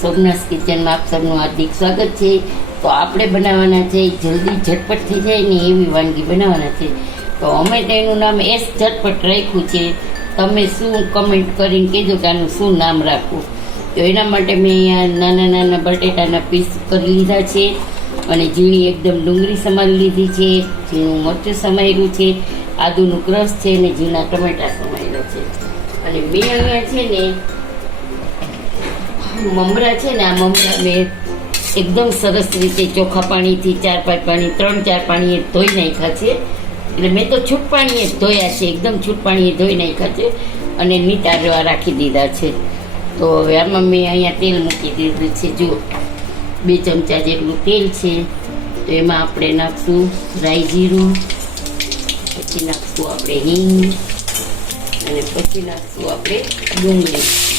સોમનાથ કિચનમાં આપ સૌનું હાર્દિક સ્વાગત છે. તો આપણે બનાવવાના છે, જલ્દી ઝટપટ થઈ જાય ને એવી વાનગી બનાવવાના છે. તો અમે તેનું નામ એસ ઝટપટ રાખ્યું છે. તમે શું કમેન્ટ કરીને કહેજો કે આનું શું નામ રાખવું. તો એના માટે મેં અહીંયા નાના નાના બટેટાના પીસ કરી લીધા છે અને ઝીણી એકદમ ડુંગળી સમારી લીધી છે. ઝીણું મરચું સમાયેલું છે. આદુનું ક્રશ છે અને ઝીણા ટમેટા સમાયેલા છે. અને મેં અહીંયા છે ને મમરા છે ને, આ મમરા મેં એકદમ સરસ રીતે ચોખ્ખા પાણીથી ચાર પાંચ પાણી, ત્રણ ચાર પાણીએ ધોઈ નાખ્યા છે. એટલે મેં તો છૂટ પાણીએ ધોયા છે, એકદમ છૂટ પાણીએ ધોઈ નાખ્યા છે અને નીતારવા રાખી દીધા છે. તો હવે આમાં મેં અહીંયા તેલ મૂકી દીધું છે. જો બે ચમચા જેટલું તેલ છે, તો એમાં આપણે નાખશું રાઈ જીરું, પછી નાખશું આપણે હિંગ, અને પછી નાખશું આપણે ડુંગળી.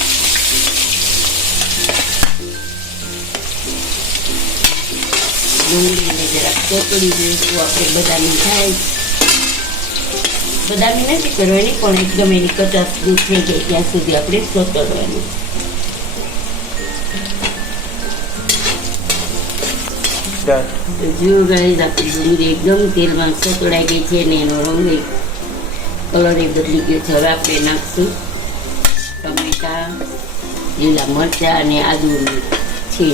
ડુંગળીને જરાક ચોતડી દઈશું આપણે બદામી થાય. બદામી નથી કરવાની પણ એકદમ એની કચાસ દૂર થઈ જાય ત્યાં સુધી આપણે સોતરવાનું. જો ગાઈઝ આપણી ડુંગળી એકદમ તેલમાં સતોડાઈ ગઈ છે ને એનો રંગ કલર એ બદલી ગયો છે. હવે આપણે નાખશું ટમેટા લીલા મરચાં અને આદુની છે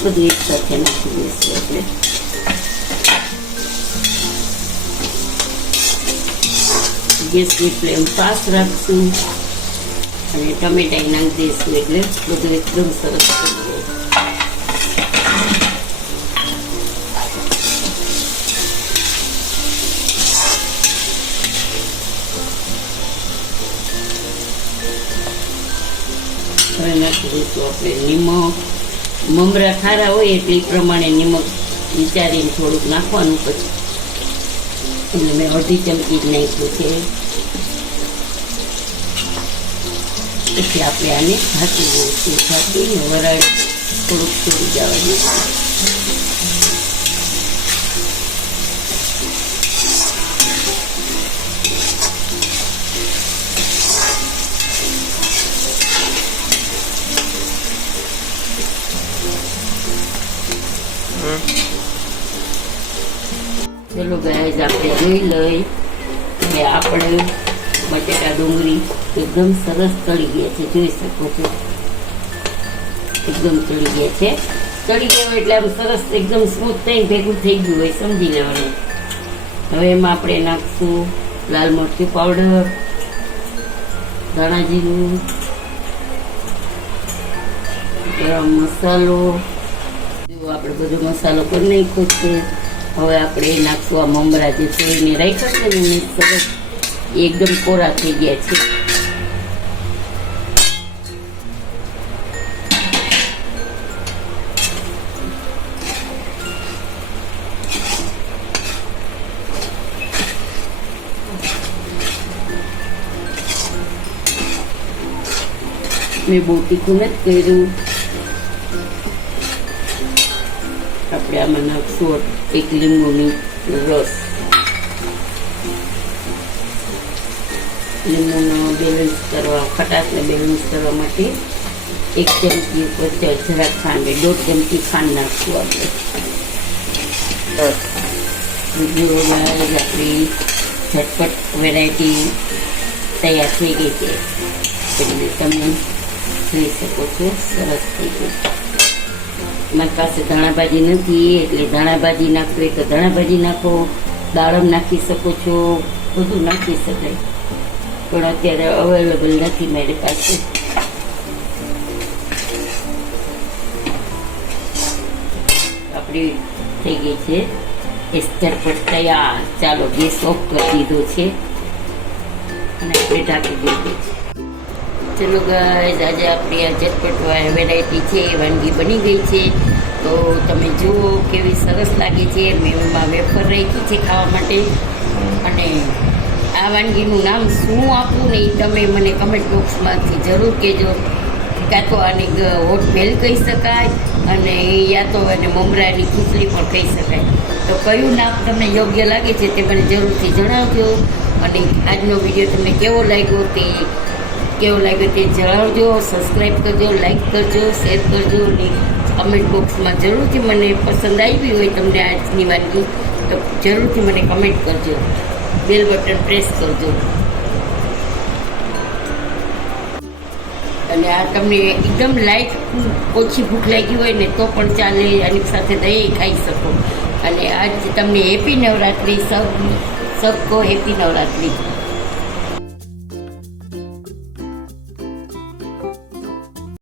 બધું એક સાથે નાખી દઈશું આપણે ગેસની ફ્લેમ ફાસ્ટ રાખશું અને ટમેટા નાખી દઈશું એટલે બધું એકદમ સરસ થઈ જાય આપણે નિમક મમરા ખારા હોય એટલે એ પ્રમાણે નિમક વિચારીને થોડુંક નાખવાનું પછી. એટલે મેં અડધી ચમચી જ નાખ્યું છે. પછી આપણે આને ભાતી દઈશું. ઢાંકીને વરાળ થોડુંક છોડી જવા ચલો ગાય આપણે જોઈ લઈ આપણે બટેટા ડુંગળી એકદમ સરસ તળી ગયા છે, જોઈ શકો છો. એકદમ તળી ગયા છે. તળી ગયા એટલે આમ સરસ એકદમ સ્મૂથ થઈ ભેગું થઈ ગયું હોય, સમજી લેવાનું. હવે એમાં આપણે નાખશું લાલ મરચું પાવડર ધાણા જીરું ગરમ મસાલો આપણે બધો મસાલો પણ નાખ્યો છે. હવે આપણે નાખશું આ મમરા જે સોઈને રાખ્યા છે ને સરસ એકદમ કોરા થઈ ગયા છે. મેં બહુ તીખું નથી કર્યું. આપણે આમાં નાખશું એક લીંબુની રસ લીંબુનો બેલેન્સ કરવા ખટાશને બેલેન્સ કરવા માટે એક ચમચી ઉપર જરાક ખાંડ દોઢ ચમચી ખાંડ નાખશું આપણે બીજું આપણી ઝટપટ વેરાયટી તૈયાર થઈ ગઈ છે એટલે તમે જોઈ શકો છો સરસ થઈ ગઈ મારી પાસે ધાણા ભાજી નથી, એટલે ધાણા ભાજી નાખવી હોય તો ધાણા ભાજી નાખો, દાડમ નાખી શકો છો, બધું નાખી શકાય. પણ અત્યારે અવેલેબલ નથી મારી પાસે. આપણી થઈ ગઈ છે. એ પર તૈયાર. ચાલો ગેસ ઓફ કરી દીધો છે. અને આપણે ઢાંકી દીધું છે. ચલો ગાઈઝ આજે આપણી આ ઝટપટ વેરાયટી છે, એ વાનગી બની ગઈ છે. તો તમે જુઓ કેવી સરસ લાગે છે. મેં એમાં વેફર રાખી છે ખાવા માટે. અને આ વાનગીનું નામ શું આપવું ને એ તમે મને કમેન્ટ બોક્સમાંથી જરૂર કહેજો. કાં તો આની હોટ ભેલ કહી શકાય અને યા તો એને મમરાની ખીચડી પણ કહી શકાય. તો કયું નામ તમને યોગ્ય લાગે છે તે મને જરૂરથી જણાવજો. અને આજનો વીડિયો તમને કેવો લાગ્યો તે કેવો લાગ્યું તે જણાવજો સબસ્ક્રાઈબ કરજો લાઈક કરજો શેર કરજો, અને કમેન્ટ બોક્સમાં જરૂરથી મને પસંદ આવી હોય તમને આજની વાનગી, તો જરૂરથી મને કમેન્ટ કરજો. બેલ બટન પ્રેસ કરજો. અને આ તમને એકદમ લાઇટ ઓછી ભૂખ લાગી હોય ને તો પણ ચાલે, આની સાથે દહીં ખાઈ શકો. અને આજ તમને હેપી નવરાત્રિ સબ સબકો હેપી નવરાત્રિ.